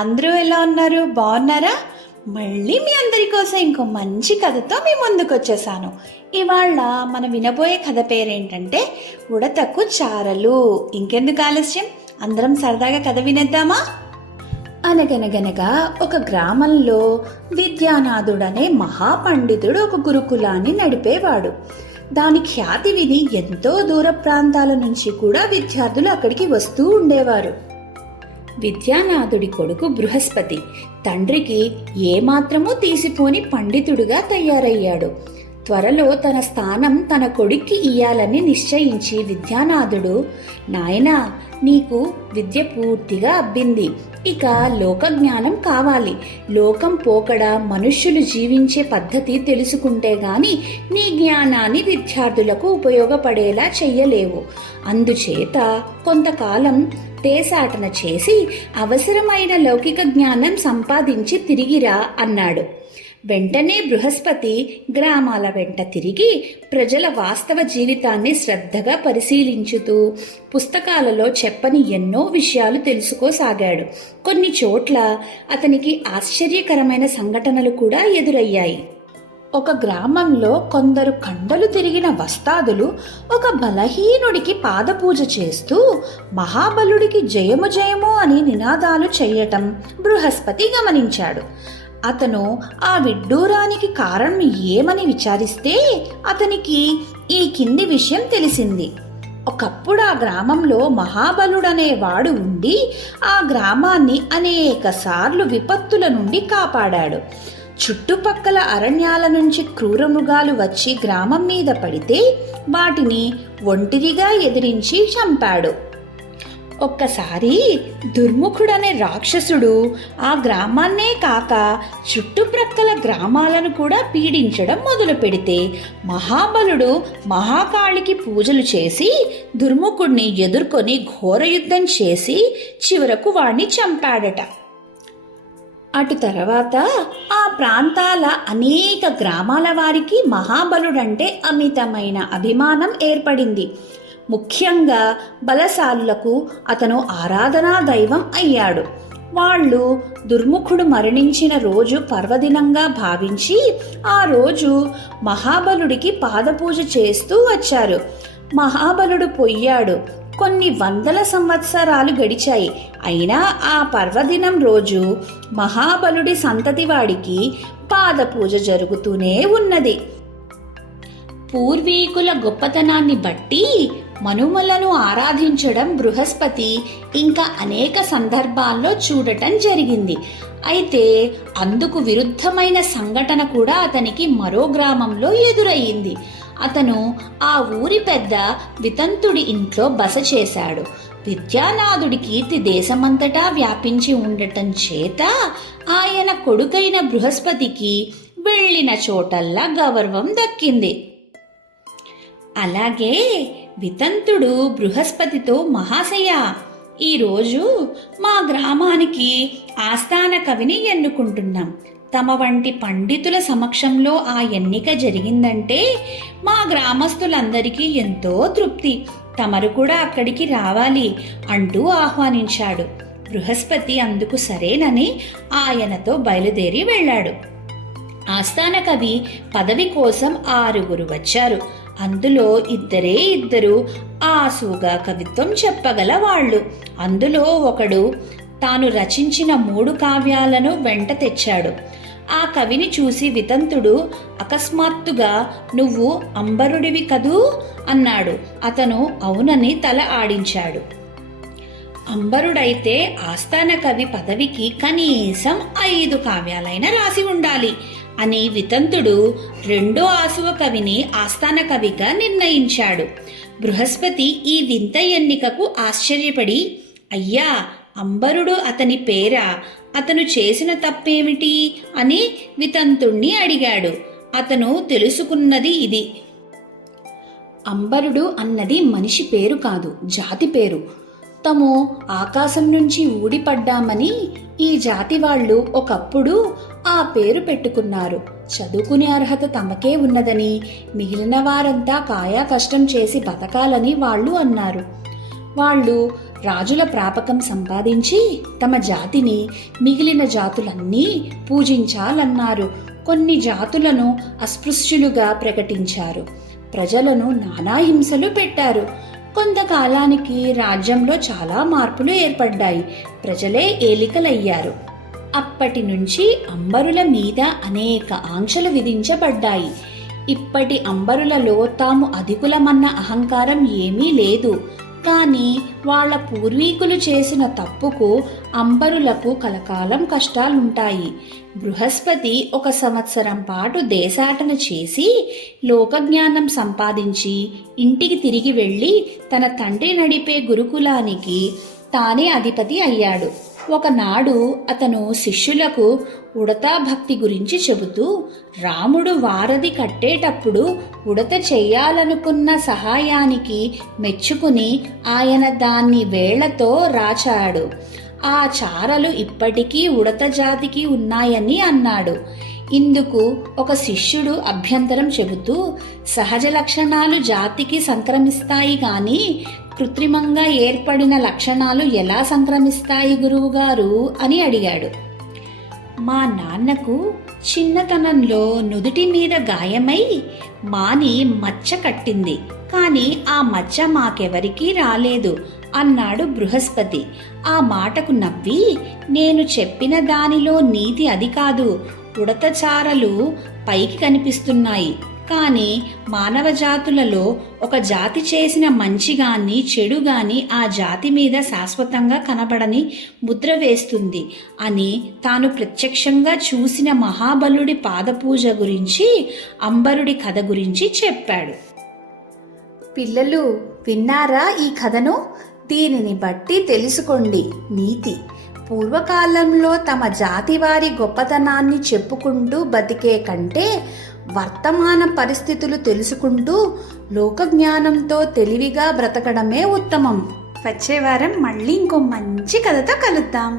అందరూ ఎలా ఉన్నారు? బాగున్నారా? మళ్ళీ మీ అందరి కోసం ఇంకో మంచి కథతో మీ ముందుకు వచ్చేసాను. ఇవాళ మనం వినబోయే కథ పేరేంటంటే ఉడతకు చారలు. ఇంకెందుకు ఆలస్యం, అందరం సరదాగా కథ వినేద్దామా? అనగనగనగా ఒక గ్రామంలో విద్యానాథుడనే మహాపండితుడు ఒక గురుకులాన్ని నడిపేవాడు. దాని ఖ్యాతి విని ఎంతో దూర ప్రాంతాల నుంచి కూడా విద్యార్థులు అక్కడికి వస్తూ ఉండేవారు. విద్యానాథుడి కొడుకు బృహస్పతి తండ్రికి ఏమాత్రమూ తీసిపోని పండితుడుగా తయారయ్యాడు. త్వరలో తన స్థానం తన కొడుక్కి ఇయ్యాలని నిశ్చయించి విద్యానాథుడు, నాయనా, నీకు విద్య పూర్తిగా అబ్బింది, ఇక లోకజ్ఞానం కావాలి. లోకం పోకడ మనుష్యులు జీవించే పద్ధతి తెలుసుకుంటే గాని నీ జ్ఞానాన్ని విద్యార్థులకు ఉపయోగపడేలా చెయ్యలేవు. అందుచేత కొంతకాలం దేశాటన చేసి అవసరమైన లౌకిక జ్ఞానం సంపాదించి తిరిగిరా అన్నాడు. వెంటనే బృహస్పతి గ్రామాల వెంట తిరిగి ప్రజల వాస్తవ జీవితాన్ని శ్రద్ధగా పరిశీలించుతూ పుస్తకాలలో చెప్పని ఎన్నో విషయాలు తెలుసుకోసాగాడు. కొన్ని చోట్ల అతనికి ఆశ్చర్యకరమైన సంఘటనలు కూడా ఎదురయ్యాయి. ఒక గ్రామంలో కొందరు కండలు తిరిగిన వస్తాదులు ఒక బలహీనుడికి పాదపూజ చేస్తూ మహాబలుడికి జయము జయము అని నినాదాలు చెయ్యటం బృహస్పతి గమనించాడు. అతను ఆ విడ్డూరానికి కారణం ఏమని విచారిస్తే అతనికి ఈ కింది విషయం తెలిసింది. ఒకప్పుడు ఆ గ్రామంలో మహాబలుడనేవాడు ఉండి ఆ గ్రామాన్ని అనేక సార్లు విపత్తుల నుండి కాపాడాడు. చుట్టుపక్కల అరణ్యాల నుంచి క్రూరమృగాలు వచ్చి గ్రామం మీద పడితే వాటిని ఒంటిరిగా ఎదిరించి చంపాడు. ఒక్కసారి దుర్ముఖుడనే రాక్షసుడు ఆ గ్రామాన్నే కాక చుట్టుప్రక్కల గ్రామాలను కూడా పీడించడం మొదలు పెడితే మహాబలుడు మహాకాళికి పూజలు చేసి దుర్ముఖుడిని ఎదుర్కొని ఘోర యుద్ధం చేసి చివరకు వాణ్ణి చంపాడట. అటు తర్వాత ఆ ప్రాంతాల అనేక గ్రామాల వారికి మహాబలుడంటే అమితమైన అభిమానం ఏర్పడింది. ముఖ్యంగా బలశాలులకు అతను ఆరాధనా దైవం అయ్యాడు. వాళ్ళు దుర్ముఖుడు మరణించిన రోజు పర్వదినంగా భావించి ఆ రోజు మహాబలుడికి పాదపూజ చేస్తూ వచ్చారు. మహాబలుడు పోయాడు. కొన్ని వందల సంవత్సరాలు గడిచాయి. అయినా ఆ పర్వదినం రోజు మహాబలుడి సంతతివాడికి పాదపూజ జరుగుతూనే ఉన్నది. పూర్వీకుల గొప్పతనాన్ని బట్టి మనుమలను ఆరాధించడం బృహస్పతి ఇంకా అనేక సందర్భాల్లో చూడటం జరిగింది. అయితే అందుకు విరుద్ధమైన సంఘటన కూడా అతనికి మరో గ్రామంలో ఎదురయ్యింది. అతను ఆ ఊరి పెద్ద వితంతుడి ఇంట్లో బస చేశాడు. విద్యానాథుడి కీర్తి దేశమంతటా వ్యాపించి ఉండటం చేత ఆయన కొడుకైన బృహస్పతికి వెళ్ళిన చోటల్లా గౌరవం దక్కింది. అలాగే వితంతుడు బృహస్పతితో, మహాశయ, ఈరోజు మా గ్రామానికి ఆస్థాన కవిని ఎన్నుకుంటున్నాం. తమ వంటి పండితుల సమక్షంలో ఆ ఎన్నిక జరిగిందంటే మా గ్రామస్తులందరికీ ఎంతో తృప్తి. తమరు కూడా అక్కడికి రావాలి అంటూ ఆహ్వానించాడు. బృహస్పతి అందుకు సరేనని ఆయనతో బయలుదేరి వెళ్ళాడు. ఆస్థాన కవి పదవి కోసం 6 వచ్చారు. అందులో ఇద్దరు ఆసుగా కవిత్వం చెప్పగల వాళ్ళు. అందులో ఒకడు తాను రచించిన 3 కావ్యాలను వెంట తెచ్చాడు. ఆ కవిని చూసి వితంతుడు అకస్మాత్తుగా, నువ్వు అంబరుడివి కదూ అన్నాడు. అతను అవునని తల ఆడించాడు. అంబరుడైతే ఆస్థాన కవి పదవికి కనీసం 5 కావ్యాలైనా రాసి ఉండాలి అని వితంతుడు రెండో ఆసువ కవిని ఆస్థాన కవిగా నిర్ణయించాడు. బృహస్పతి ఈ వింత ఎన్నికకు ఆశ్చర్యపడి, అయ్యా, అంబరుడు అతని పేరా? అతను చేసిన తప్పేమిటి అని వితంతుణ్ణి అడిగాడు. అతను తెలుసుకున్నది ఇది: అంబరుడు అన్నది మనిషి పేరు కాదు, జాతి పేరు. తాము ఆకాశం నుంచి ఊడిపడ్డామని ఈ జాతి వాళ్ళు ఒకప్పుడు ఆ పేరు పెట్టుకున్నారు. చదువుకునే అర్హత తమకే ఉన్నదని, మిగిలిన వారంతా కాయా కష్టం చేసి బతకాలని వాళ్ళు అన్నారు. వాళ్ళు రాజుల ప్రాపకం సంపాదించి తమ జాతిని మిగిలిన జాతులన్నీ పూజించాలన్నారు. కొన్ని జాతులను అస్పృశ్యులుగా ప్రకటించారు. ప్రజలను నానా హింసలు పెట్టారు. కొంతకాలానికి రాజ్యంలో చాలా మార్పులు ఏర్పడ్డాయి. ప్రజలే ఏలికలయ్యారు. అప్పటి నుంచి అంబరుల మీద అనేక ఆంక్షలు విధించబడ్డాయి. ఇప్పటి అంబరులలో తాము అధికులమన్న అహంకారం ఏమీ లేదు. కానీ వాళ్ళ పూర్వీకులు చేసిన తప్పుకు అంబరులకు కలకాలం కష్టాలుంటాయి. బృహస్పతి 1 సంవత్సరం పాటు దేశాటన చేసి లోకజ్ఞానం సంపాదించి ఇంటికి తిరిగి వెళ్ళి తన తండ్రి నడిపే గురుకులానికి తానే అధిపతి అయ్యాడు. ఒకనాడు అతను శిష్యులకు ఉడతా భక్తి గురించి చెబుతూ, రాముడు వారధి కట్టేటప్పుడు ఉడత చెయ్యాలనుకున్న సహాయానికి మెచ్చుకుని ఆయన దాన్ని వేళ్లతో రాచాడు. ఆ చారలు ఇప్పటికీ ఉడత జాతికి ఉన్నాయని అన్నాడు. ఇందుకు ఒక శిష్యుడు అభ్యంతరం చెబుతూ, సహజ లక్షణాలు జాతికి సంక్రమిస్తాయి గాని కృత్రిమంగా ఏర్పడిన లక్షణాలు ఎలా సంక్రమిస్తాయి గురువుగారు అని అడిగాడు. మా నాన్నకు చిన్నతనంలో నుదుటి మీద గాయమై మాని మచ్చ కట్టింది. కానీ ఆ మచ్చ మాకెవరికీ రాలేదు అన్నాడు బృహస్పతి. ఆ మాటకు నవ్వి, నేను చెప్పిన దానిలో నీతి అది కాదు. ఉడత చారలు పైకి కనిపిస్తున్నాయి, కానీ మానవ జాతులలో ఒక జాతి చేసిన మంచి గాని చెడు గాని ఆ జాతి మీద శాశ్వతంగా కనబడని ముద్ర వేస్తుంది అని తాను ప్రత్యక్షంగా చూసిన మహాబలుడి పాదపూజ గురించి, అంబరుడి కథ గురించి చెప్పాడు. పిల్లలు విన్నారా ఈ కథను? దీనిని బట్టి తెలుసుకోండి నీతి. పూర్వకాలంలో తమ జాతి వారి గొప్పతనాన్ని చెప్పుకుంటూ బతికే కంటే వర్తమాన పరిస్థితులు తెలుసుకుంటూ లోకజ్ఞానంతో తెలివిగా బ్రతకడమే ఉత్తమం. వచ్చే వారం మళ్ళీ ఇంకో మంచి కథతో కలుద్దాం.